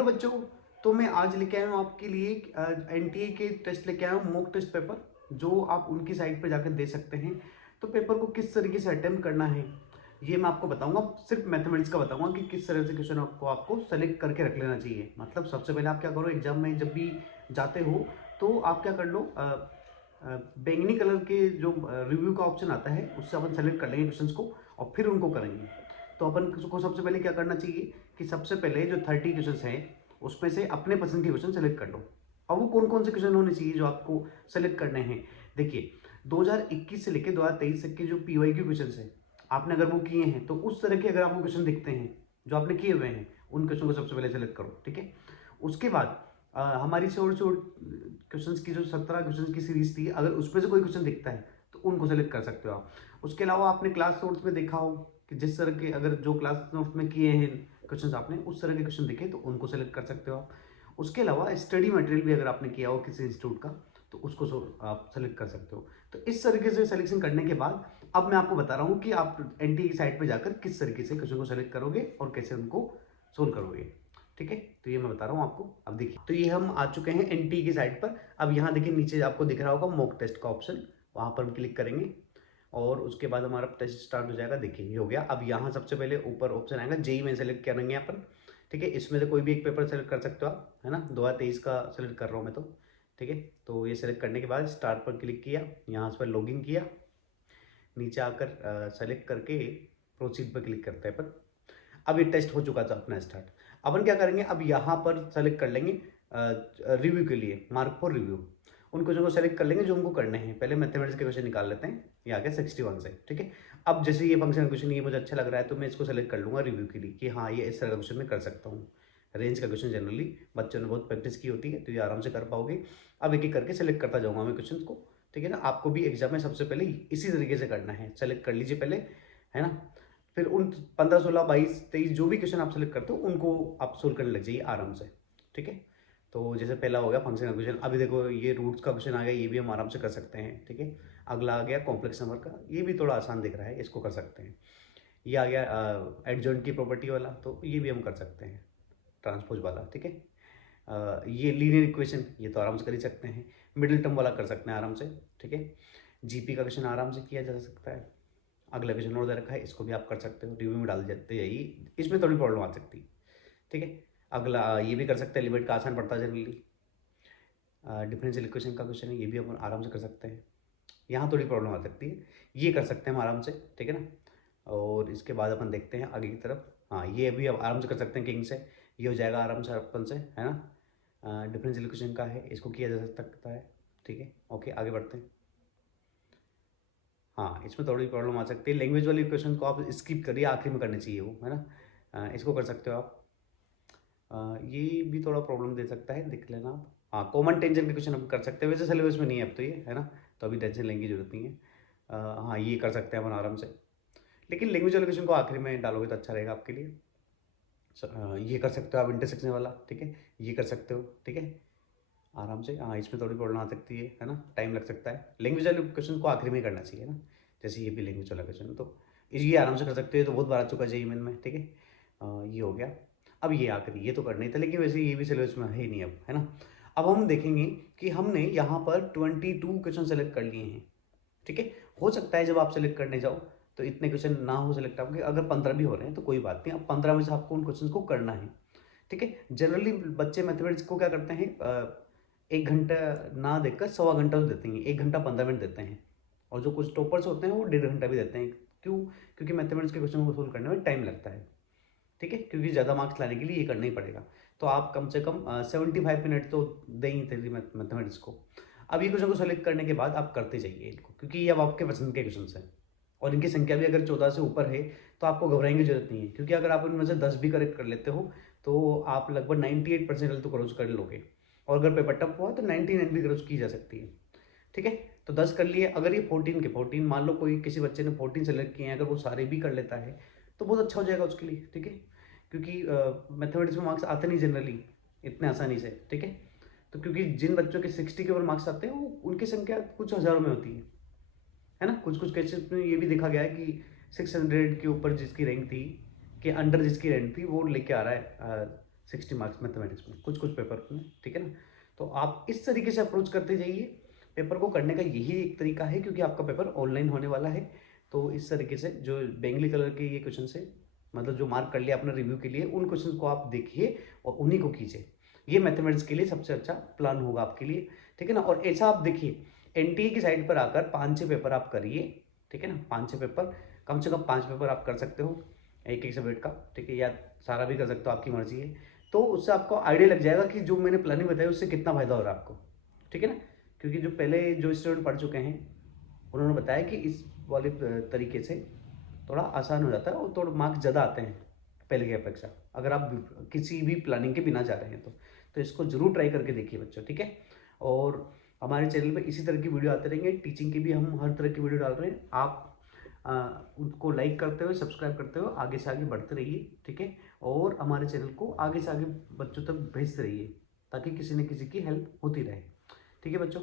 Hello बच्चों, तो मैं आज लेके आया हूँ आपके लिए एनटीए के टेस्ट लेके आया हूँ, मॉक टेस्ट पेपर जो आप उनकी साइट पर जाकर दे सकते हैं। तो पेपर को किस तरीके से अटेम्प्ट करना है ये मैं आपको बताऊंगा। सिर्फ मैथमेटिक्स का बताऊंगा कि किस तरह से क्वेश्चन आपको सेलेक्ट करके रख लेना चाहिए। मतलब सबसे पहले आप क्या करो, एग्जाम में जब भी जाते हो तो आप क्या कर लो, बैंगनी कलर के जो रिव्यू का ऑप्शन आता है उससे अपन सेलेक्ट कर लेंगे क्वेश्चंस को और फिर उनको करेंगे। तो अपन को सबसे पहले क्या करना चाहिए कि सबसे पहले जो 30 क्वेश्चंस हैं उसमें से अपने पसंद के क्वेश्चन सेलेक्ट कर लो। अब वो कौन कौन से क्वेश्चन होने चाहिए जो आपको सेलेक्ट करने हैं। देखिए 2021 से लेकर 2023 तक के जो पीवाईक्यू क्वेश्चन हैं आपने अगर वो किए हैं तो उस तरह के अगर आपको क्वेश्चन दिखते हैं जो आपने किए हुए हैं उन क्वेश्चन को सबसे पहले सेलेक्ट करो। ठीक है, उसके बाद हमारी शॉर्ट क्वेश्चन की जो 17 क्वेश्चन की सीरीज थी, अगर उसमें से कोई क्वेश्चन दिखता है तो उनको सेलेक्ट कर सकते हो आप। उसके अलावा आपने क्लास नोट्स में देखा हो कि जिस तरह के अगर जो क्लास नोट्स में किए हैं क्वेश्चन आपने उस तरह के क्वेश्चन दिखे तो उनको सेलेक्ट कर सकते हो आप। उसके अलावा स्टडी मटेरियल भी अगर आपने किया हो किसी इंस्टीट्यूट का तो उसको आप सेलेक्ट कर सकते हो। तो इस तरीके से सिलेक्शन करने के बाद अब मैं आपको बता रहा हूँ कि आप एनटीए की साइट पर जाकर किस तरीके से क्वेश्चन को सेलेक्ट करोगे और कैसे उनको सोल्व करोगे। ठीक है, तो ये मैं बता रहा हूँ आपको। अब देखिए, तो ये हम आ चुके हैं एनटीए की साइट पर। अब यहाँ देखिए नीचे आपको दिख रहा होगा मॉक टेस्ट का ऑप्शन, वहाँ पर हम क्लिक करेंगे और उसके बाद हमारा टेस्ट स्टार्ट हो जाएगा। देखिए ये हो गया। अब यहाँ सबसे पहले ऊपर ऑप्शन आएगा जेई में सेलेक्ट करेंगे अपन। ठीक है, इसमें से कोई भी एक पेपर सेलेक्ट कर सकते हो आप, है ना। 2023 का सेलेक्ट कर रहा हूँ मैं तो। ठीक है, तो ये सेलेक्ट करने के बाद स्टार्ट पर क्लिक किया, यहाँ पर लॉगिन किया, नीचे आकर सेलेक्ट करके प्रोसीड पर क्लिक करते हैं अपन। अब ये टेस्ट हो चुका था अपना स्टार्ट। अपन क्या करेंगे, अब यहाँ पर सेलेक्ट कर लेंगे रिव्यू के लिए, मार्क फॉर रिव्यू। उन क्वेश्चन को सेलेक्ट कर लेंगे जो उनको करने हैं। पहले मैथमेटिक्स के क्वेश्चन निकाल लेते हैं, ये आ गया 61 से। ठीक है, अब जैसे ये फंक्शन क्वेश्चन ये मुझे अच्छा लग रहा है तो मैं इसको सेलेक्ट कर लूँगा रिव्यू के लिए कि हाँ ये इस तरह का क्वेश्चन मैं कर सकता हूँ। रेंज का क्वेश्चन जनरली बच्चों ने बहुत प्रैक्टिस की होती है तो ये आराम से कर पाओगे। अब एक एक करके सेलेक्ट करता जाऊँगा मैं क्वेश्चन को। ठीक है ना, आपको भी एग्जाम में सबसे पहले इसी तरीके से करना है। सेलेक्ट कर लीजिए पहले, है ना। फिर उन 15, 16, 22, 23 जो भी क्वेश्चन आप सेलेक्ट करते हो उनको आप सोल्व करने लग जाइए आराम से। ठीक है, तो जैसे पहला हो गया फंक्शन का क्वेश्चन, अभी देखो ये रूट्स का क्वेश्चन आ गया, ये भी हम आराम से कर सकते हैं। ठीक है, अगला आ गया कॉम्प्लेक्स नंबर का, ये भी थोड़ा आसान दिख रहा है, इसको कर सकते हैं। ये आ गया एडजॉइंट की प्रॉपर्टी वाला, तो ये भी हम कर सकते हैं, ट्रांसपोज वाला। ठीक है, ये लीनियर इक्वेशन ये तो आराम से कर ही सकते हैं। मिडिल टर्म वाला कर सकते हैं आराम से। ठीक है, जीपी का क्वेश्चन आराम से किया जा सकता है। अगला क्वेश्चन और दे रखा है, इसको भी आप कर सकते हो, रिव्यू में डाल देते जाइए, इसमें थोड़ी प्रॉब्लम आ सकती है। ठीक है, अगला ये भी कर सकते हैं, लिमिट का आसान पड़ता है जनरली। डिफरेंशियल इक्वेशन का क्वेश्चन है, ये भी हम आराम से कर सकते हैं, यहाँ थोड़ी प्रॉब्लम आ सकती है, ये कर सकते हैं हम आराम से। ठीक है ना, और इसके बाद अपन देखते हैं आगे की तरफ। हाँ, ये भी अब आराम से कर सकते हैं किंग से, ये हो जाएगा आराम से अपन से, है ना। डिफरेंशियल इक्वेशन का है, इसको किया जा सकता है। ठीक है, ओके आगे बढ़ते हैं। हाँ, इसमें थोड़ी प्रॉब्लम आ सकती है, लैंग्वेज वाली क्वेश्चन को आप स्किप करिए, आखिरी में करनी चाहिए वो, है ना। इसको कर सकते हो आप। ये भी थोड़ा प्रॉब्लम दे सकता है, देख लेना आप। हाँ, कॉमन टेंशन के क्वेश्चन हम कर सकते हैं, वैसे सिलेबस में नहीं है अब तो ये, है ना। तो अभी टेंशन लेने की जरूरत नहीं है। हाँ, ये कर सकते हैं अपन आराम से, लेकिन लैंग्वेज वाले क्वेश्चन को आखिरी में डालोगे तो अच्छा रहेगा आपके लिए। ये कर सकते हो आप इंटरसेक्शन वाला। ठीक है, ये कर सकते हो। ठीक है, आराम से। हाँ, इसमें थोड़ी प्रॉब्लम आ सकती है ना, टाइम लग सकता है। लैंग्वेज वाले क्वेश्चन को आखिरी में करना चाहिए ना, जैसे ये भी लैंग्वेज वाला क्वेश्चन, तो ये आराम से कर सकते हो, तो बहुत बार आ चुका है जेईई मेन में। ठीक है, ये हो गया। अब ये आखिरी, ये तो करना ही था, लेकिन वैसे ये भी सिलेबस में है ही नहीं अब, है ना। अब हम देखेंगे कि हमने यहाँ पर 22 क्वेश्चन सेलेक्ट कर लिए हैं। ठीक है, हो सकता है जब आप सेलेक्ट करने जाओ तो इतने क्वेश्चन ना हो सेलेक्ट आपके, अगर 15 भी हो रहे हैं तो कोई बात नहीं, अब 15 में से आपको उन क्वेश्चन को करना है। ठीक है, जनरली बच्चे मैथमेटिक्स को क्या करते हैं, 1 घंटा ना देकर 1.25 घंटा देते हैं, 1 घंटा 15 मिनट देते हैं। और जो कुछ टॉपर्स होते हैं वो 1.5 घंटा भी देते हैं। क्यों? क्योंकि मैथमेटिक्स के क्वेश्चन को सोल्व करने में टाइम लगता है। ठीक है, क्योंकि ज़्यादा मार्क्स लाने के लिए ये करना ही पड़ेगा। तो आप कम से कम 75 मिनट तो दें ही थे मैथमेटिक्स को। अब ये क्वेश्चन को सेलेक्ट करने के बाद आप करते जाइए इनको, क्योंकि ये अब आपके पसंद के क्वेश्चन हैं और इनकी संख्या भी अगर 14 से ऊपर है तो आपको घबराने की जरूरत नहीं है, क्योंकि अगर आप इनमें से 10 भी करेक्ट कर लेते हो तो आप लगभग 98% तो क्रॉस कर लोगे। और अगर पेपर टफ हुआ तो 99 भी क्रॉस की जा सकती है। ठीक है, तो 10 कर लिए, अगर ये 14 के 14 मान लो कोई किसी बच्चे ने 14 सेलेक्ट किए हैं, अगर वो सारे भी कर लेता है तो बहुत अच्छा हो जाएगा उसके लिए। ठीक है, क्योंकि मैथमेटिक्स में मार्क्स आते नहीं जनरली इतने आसानी से। ठीक है, तो क्योंकि जिन बच्चों के 60 के ऊपर मार्क्स आते हैं वो उनकी संख्या कुछ हज़ारों में होती है ना। कुछ कुछ केसेस में ये भी देखा गया है कि 600 के ऊपर जिसकी रैंक थी, के अंडर जिसकी रैंक थी वो लेके आ रहा है 60 मार्क्स मैथमेटिक्स में, कुछ कुछ पेपर में, ठीक है ना। तो आप इस तरीके से अप्रोच करते जाइए। पेपर को करने का यही एक तरीका है, क्योंकि आपका पेपर ऑनलाइन होने वाला है। तो इस तरीके से जो बैंगनी कलर के ये क्वेश्चन से, मतलब जो मार्क कर लिया आपने रिव्यू के लिए, उन क्वेश्चन को आप देखिए और उन्हीं को कीजिए। ये मैथमेटिक्स के लिए सबसे अच्छा प्लान होगा आपके लिए, ठीक है ना। और ऐसा आप देखिए, एनटीए की साइड पर आकर 5-6 पेपर आप करिए, ठीक है ना। 5-6 पेपर, कम से कम 5 पेपर आप कर सकते हो एक एक सब्जेक्ट का, ठीक है, या सारा भी कर सकते हो, आपकी मर्जी है। तो उससे आपको आइडिया लग जाएगा कि जो मैंने प्लानिंग बताई उससे कितना फायदा हो रहा है आपको, ठीक है ना। क्योंकि जो पहले जो स्टूडेंट पढ़ चुके हैं उन्होंने बताया कि इस वाले तरीके से थोड़ा आसान हो जाता है और थोड़ा मार्क्स ज़्यादा आते हैं पहले की अपेक्षा, अगर आप किसी भी प्लानिंग के बिना जा रहे हैं तो इसको जरूर ट्राई करके देखिए बच्चों, ठीक है। और हमारे चैनल पे इसी तरह की वीडियो आते रहेंगे, टीचिंग की भी हम हर तरह की वीडियो डाल रहे हैं। आप उनको लाइक करते हुए, सब्सक्राइब करते हुए आगे से आगे बढ़ते रहिए, ठीक है। और हमारे चैनल को आगे से आगे बच्चों तक भेजते रहिए, ताकि किसी न किसी की हेल्प होती रहे, ठीक है बच्चों।